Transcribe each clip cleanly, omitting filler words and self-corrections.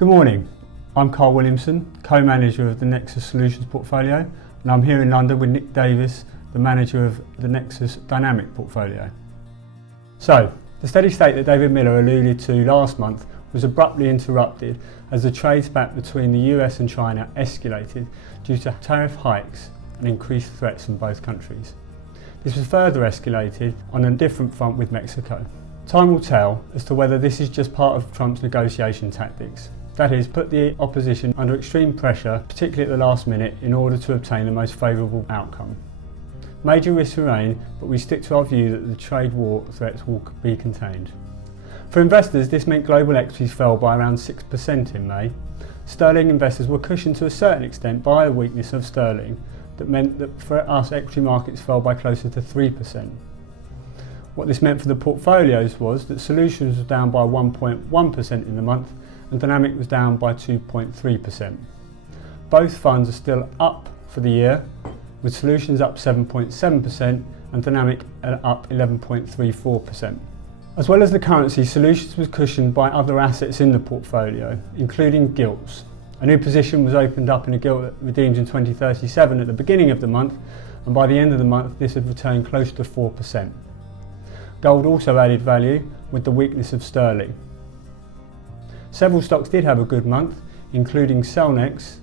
Good morning, I'm Carl Williamson, co-manager of the Nexus Solutions portfolio, and I'm here in London with Nick Davis, the manager of the Nexus Dynamic portfolio. So, the steady state that David Miller alluded to last month was abruptly interrupted as the trade spat between the US and China escalated due to tariff hikes and increased threats from both countries. This was further escalated on a different front with Mexico. Time will tell as to whether this is just part of Trump's negotiation tactics. That is, put the opposition under extreme pressure, particularly at the last minute, in order to obtain the most favourable outcome. Major risks remain, but we stick to our view that the trade war threats will be contained. For investors, this meant global equities fell by around 6% in May. Sterling investors were cushioned to a certain extent by a weakness of sterling that meant that for us equity markets fell by closer to 3%. What this meant for the portfolios was that Solutions was down by 1.1% in the month and Dynamic was down by 2.3%. Both funds are still up for the year, with Solutions up 7.7% and Dynamic up 11.34%. As well as the currency, Solutions was cushioned by other assets in the portfolio, including gilts. A new position was opened up in a gilt that redeems in 2037 at the beginning of the month, and by the end of the month this had returned close to 4%. Gold also added value with the weakness of sterling. Several stocks did have a good month, including Cellnex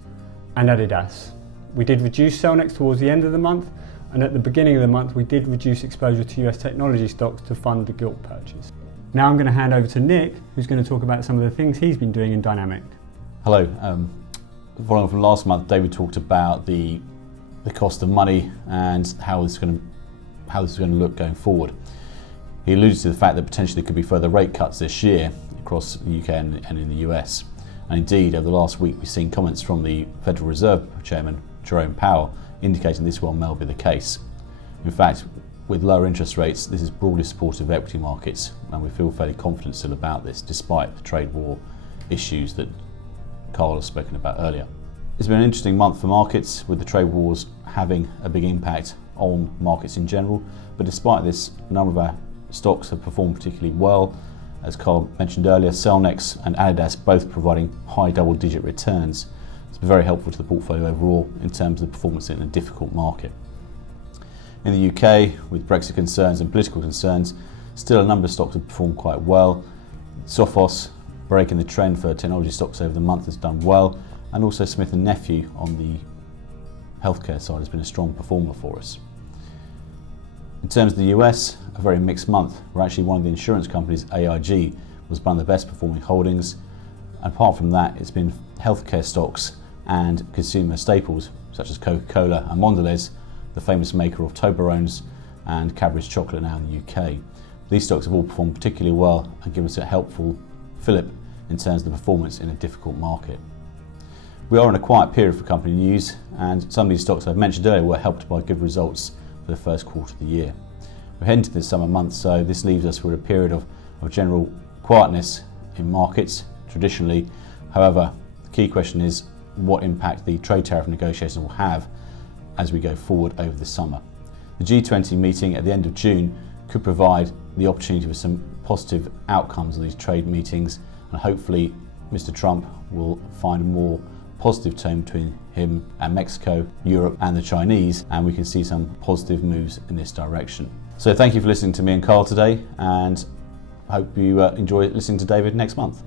and Adidas. We did reduce Cellnex towards the end of the month, and at the beginning of the month we did reduce exposure to US technology stocks to fund the gilt purchase. Now I'm going to hand over to Nick, who's going to talk about some of the things he's been doing in Dynamic. Hello. Following from last month, David talked about the cost of money and how this is going to look going forward. He alluded to the fact that potentially there could be further rate cuts this year across the UK and in the US. And indeed, over the last week, we've seen comments from the Federal Reserve Chairman, Jerome Powell, indicating this will be the case. In fact, with lower interest rates, this is broadly supportive of equity markets, and we feel fairly confident still about this, despite the trade war issues that Carl has spoken about earlier. It's been an interesting month for markets, with the trade wars having a big impact on markets in general, but despite this, a number of our stocks have performed particularly well. As Carl mentioned earlier, Cellnex and Adidas both providing high double-digit returns. It's been very helpful to the portfolio overall in terms of the performance in a difficult market. In the UK, with Brexit concerns and political concerns, still a number of stocks have performed quite well. Sophos, breaking the trend for technology stocks over the month, has done well, and also Smith & Nephew on the healthcare side has been a strong performer for us. In terms of the US, a very mixed month, where actually one of the insurance companies, AIG, was one of the best performing holdings. Apart from that, it's been healthcare stocks and consumer staples such as Coca-Cola and Mondelez, the famous maker of Toblerones and Cadbury's chocolate now in the UK. These stocks have all performed particularly well and given us a helpful fillip in terms of the performance in a difficult market. We are in a quiet period for company news, and some of these stocks I've mentioned earlier were helped by good results for the first quarter of the year. We're heading to the summer months, so this leaves us with a period of general quietness in markets traditionally. However, the key question is what impact the trade tariff negotiations will have as we go forward over the summer. The G20 meeting at the end of June could provide the opportunity for some positive outcomes of these trade meetings, and hopefully Mr. Trump will find a more positive tone between him and Mexico, Europe and the Chinese, and we can see some positive moves in this direction. So thank you for listening to me and Carl today, and I hope you enjoy listening to David next month.